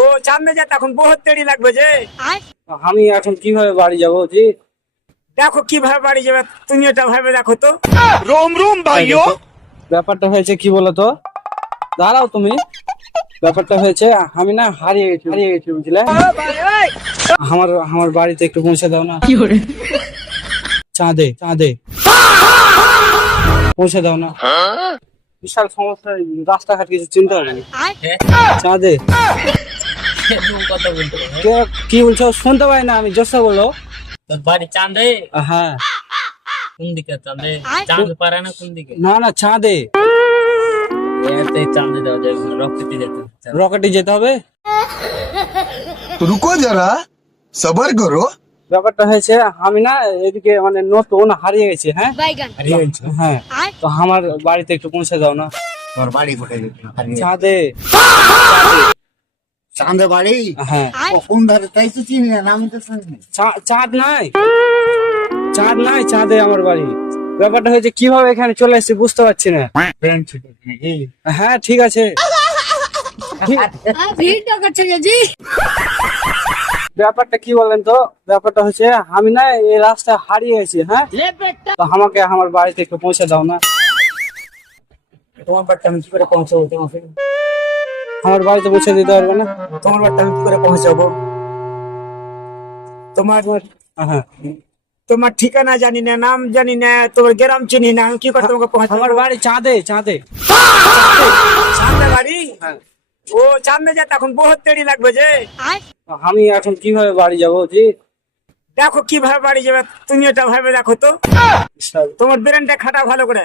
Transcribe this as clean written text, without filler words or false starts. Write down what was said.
ও চাঁদে যেতে এখন বহুত দেরি লাগবে যে। আমি এখন কিভাবে বাড়ি যাবো জি? দেখো কিভাবে বাড়ি যাবে, তুমি এটা ভাবে দেখো তো। रोम रोम भाइयों। ব্যাপারটা হয়েছে কি বলতো, দাঁড়াও তুমি। ব্যাপারটা হয়েছে আমি না হারিয়ে গেছি বুঝলে। আমার আমার বাড়িতে একটু পৌঁছে দাও না। চাঁদে পৌঁছে দাও না। বিশাল সমস্যা, রাস্তাঘাট কিছু চিন্তা হবে না। চাঁদে কথা বলতে হবে। কি বলছো শুনতে পাই না আমি, জোসা বলো। তোর বাড়ি চাঁদে? হ্যাঁ। কোন দিকে চাঁদে? চাঁদ পারে না কোন দিকে? না চাঁদে। এতে চাঁদে দেওয়া যাবে না, রকেটে যেতে হবে। রকেটে যেতে হবে। रुको जरा सबर करो। ব্যাপারটা হয়েছে আমি না এদিকে মানে নতুন হারিয়ে গেছি। হ্যাঁ হারিয়ে গেছো? হ্যাঁ, তো আমার বাড়িতে একটু পৌঁছে দাও না। তোর বাড়ি কোথায় হারিয়ে চাঁদে। চাঁদে বাড়ি? হ্যাঁ। কোন ধারে তাই তো চিনি না, আমি তো শুনি না। চাঁদ নাই চাঁদে আমার বাড়ি। ব্যাপারটা হয়েছে কিভাবে এখানে চলে এসেছি বুঝতে পারছি না। ট্রেন ছুটে নাকি? হ্যাঁ ঠিক আছে। ব্যাপারটা কি বলেন তো, ব্যাপারটা হচ্ছে আমি না এই রাস্তা হারিয়ে গেছি। হ্যাঁ, তো আমাকে আমার বাড়িতে একটু পৌঁছে দাও না। তোমার বাড়িতে আমি কি করে পৌঁছাবো তোমাকে? আমার বাড়িতে পৌঁছে দিতে পারবে না? তোমার বাড়িতে আমি কি করে পৌঁছাবো? তোমার হ্যাঁ, তোমার ঠিকানা জানি না, নাম জানি না, তোমার গ্রাম চিনি না, আমি কি করে তোমাকে পৌঁছাবো? আমার বাড়ি চাঁদে। চাঁদে বাড়ি? ও চাঁদে যেতে এখন বহুত দেরি লাগবে যে। আমি এখন কিভাবে বাড়ি যাবো জি? দেখো কিভাবে বাড়ি যাবে, তুমি এটা ভাবে দেখো তো। তোমার ব্রেনটা খাটা ভালো করে।